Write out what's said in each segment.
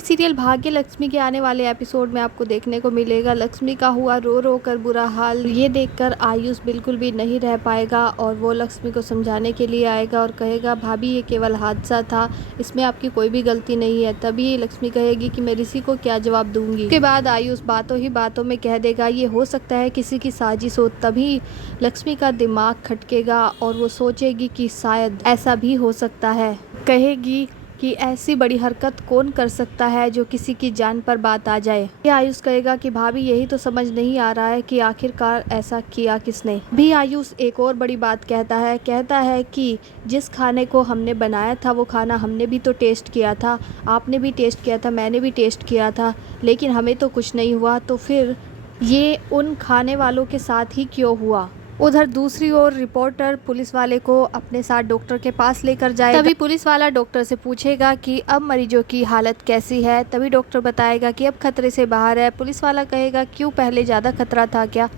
Serial भाग्य लक्ष्मी के आने वाले एपिसोड में आपको देखने को मिलेगा लक्ष्मी का हुआ रो रो कर बुरा हाल। ये देखकर आयुष बिल्कुल भी नहीं रह पाएगा और वो लक्ष्मी को समझाने के लिए आएगा और कहेगा भाभी ये केवल हादसा था, इसमें आपकी कोई भी गलती नहीं है। तभी लक्ष्मी कहेगी कि मैं ऋषि को क्या जवाब दूंगी। उसके बाद आयुष बातों ही बातों में कह देगा ये हो सकता है किसी की साजिश हो। तभी लक्ष्मी का दिमाग खटकेगा और वो सोचेगी कि शायद ऐसा भी हो सकता है। कहेगी कि ऐसी बड़ी हरकत कौन कर सकता है जो किसी की जान पर बात आ जाए। ये आयुष कहेगा कि भाभी यही तो समझ नहीं आ रहा है कि आखिरकार ऐसा किया किसने। भी आयुष एक और बड़ी बात कहता है कि जिस खाने को हमने बनाया था वो खाना हमने भी तो टेस्ट किया था, आपने भी टेस्ट किया था, मैंने भी टेस्ट किया था, लेकिन हमें तो कुछ नहीं हुआ, तो फिर ये उन खाने वालों के साथ ही क्यों हुआ। उधर दूसरी ओर रिपोर्टर पुलिस वाले को अपने साथ डॉक्टर के पास लेकर जाएगा। तभी पुलिस वाला डॉक्टर से पूछेगा कि अब मरीजों की हालत कैसी है। तभी डॉक्टर बताएगा कि अब खतरे से बाहर है। पुलिस वाला कहेगा क्यों, पहले ज़्यादा खतरा था क्या?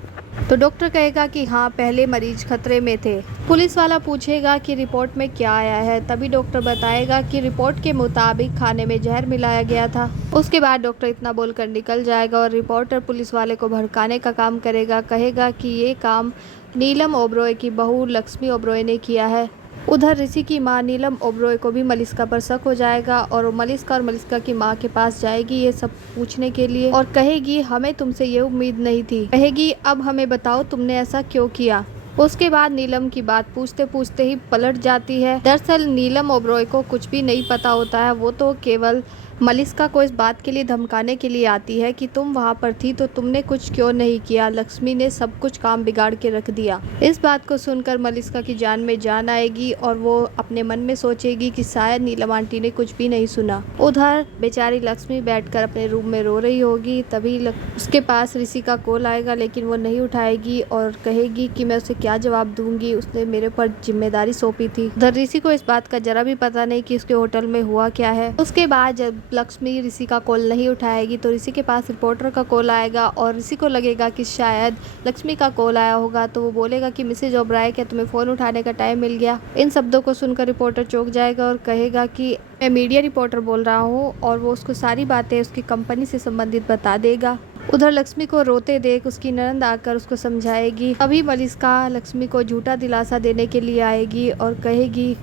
तो डॉक्टर कहेगा कि हाँ, पहले मरीज खतरे में थे। पुलिस वाला पूछेगा कि रिपोर्ट में क्या आया है। तभी डॉक्टर बताएगा कि रिपोर्ट के मुताबिक खाने में जहर मिलाया गया था। उसके बाद डॉक्टर इतना बोलकर निकल जाएगा और रिपोर्टर पुलिस वाले को भड़काने का काम करेगा। कहेगा कि ये काम नीलम ओबरॉय की बहू लक्ष्मी ओबरॉय ने किया है। उधर ऋषि की मां नीलम ओबरॉय को भी मलिष्का पर शक हो जाएगा और मलिष्का और मलिष्का की मां के पास जाएगी ये सब पूछने के लिए और कहेगी हमें तुमसे ये उम्मीद नहीं थी। कहेगी अब हमें बताओ तुमने ऐसा क्यों किया। उसके बाद नीलम की बात पूछते पूछते ही पलट जाती है। दरअसल नीलम ओबरॉय को कुछ भी नहीं पता होता है, वो तो केवल मलिष्का को इस बात के लिए धमकाने के लिए आती है कि तुम वहाँ पर थी तो तुमने कुछ क्यों नहीं किया, लक्ष्मी ने सब कुछ काम बिगाड़ के रख दिया। इस बात को सुनकर मलिष्का की जान में जान आएगी और वो अपने मन में सोचेगी कि शायद नीलम आंटी ने कुछ भी नहीं सुना। उधर बेचारी लक्ष्मी बैठकर अपने रूम में रो रही होगी। तभी उसके पास ऋषि का कॉल आएगा, लेकिन वो नहीं उठाएगी और कहेगी कि मैं उसे क्या जवाब दूंगी, उसने मेरे पर जिम्मेदारी सौंपी थी। उधर ऋषि को इस बात का जरा भी पता नहीं कि उसके होटल में हुआ क्या है। उसके बाद जब लक्ष्मी ऋषि का कॉल नहीं उठाएगी तो ऋषि के पास रिपोर्टर का कॉल आएगा और ऋषि को लगेगा कि शायद लक्ष्मी का कॉल आया होगा, तो वो बोलेगा कि मिसेज ओबराय क्या तुम्हें फ़ोन उठाने का टाइम मिल गया। इन शब्दों को सुनकर रिपोर्टर चौंक जाएगा और कहेगा कि मैं मीडिया रिपोर्टर बोल रहा हूँ, और वो उसको सारी बातें उसकी कंपनी से संबंधित बता देगा। उधर लक्ष्मी को रोते देख उसकी ननद आकर उसको समझाएगी। अभी मलिष्का लक्ष्मी को झूठा दिलासा देने के लिए आएगी और कहेगी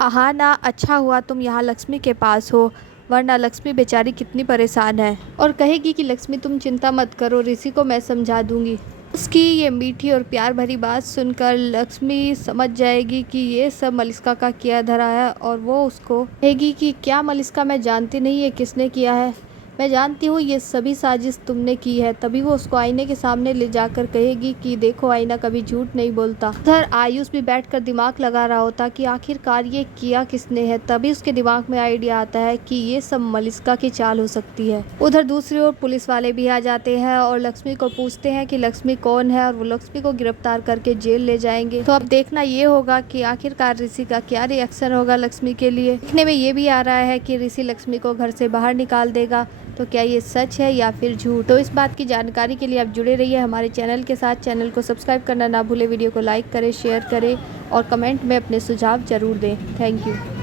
आहा ना, अच्छा हुआ तुम यहाँ लक्ष्मी के पास हो, वरना लक्ष्मी बेचारी कितनी परेशान है। और कहेगी कि लक्ष्मी तुम चिंता मत करो, ऋषि को मैं समझा दूंगी। उसकी ये मीठी और प्यार भरी बात सुनकर लक्ष्मी समझ जाएगी कि ये सब मलिष्का का किया धरा है और वो उसको कहेगी कि क्या मलिष्का, मैं जानती नहीं है किसने किया है, मैं जानती हूँ ये सभी साजिश तुमने की है। तभी वो उसको आईने के सामने ले जाकर कहेगी कि देखो आईना कभी झूठ नहीं बोलता। उधर आयुष भी बैठकर दिमाग लगा रहा होता कि आखिरकार ये किया किसने है। तभी उसके दिमाग में आइडिया आता है कि ये सब मलिष्का की चाल हो सकती है। उधर दूसरी ओर पुलिस वाले भी आ जाते हैं और लक्ष्मी को पूछते हैं कि लक्ष्मी कौन है और वो लक्ष्मी को गिरफ्तार करके जेल ले जाएंगे। तो अब देखना ये होगा कि आखिरकार ऋषि का क्या रिएक्शन होगा लक्ष्मी के लिए। देखने में ये भी आ रहा है कि ऋषि लक्ष्मी को घर से बाहर निकाल देगा, तो क्या ये सच है या फिर झूठ। तो इस बात की जानकारी के लिए आप जुड़े रहिए हमारे चैनल के साथ। चैनल को सब्सक्राइब करना ना भूलें, वीडियो को लाइक करें, शेयर करें और कमेंट में अपने सुझाव जरूर दें। Thank you.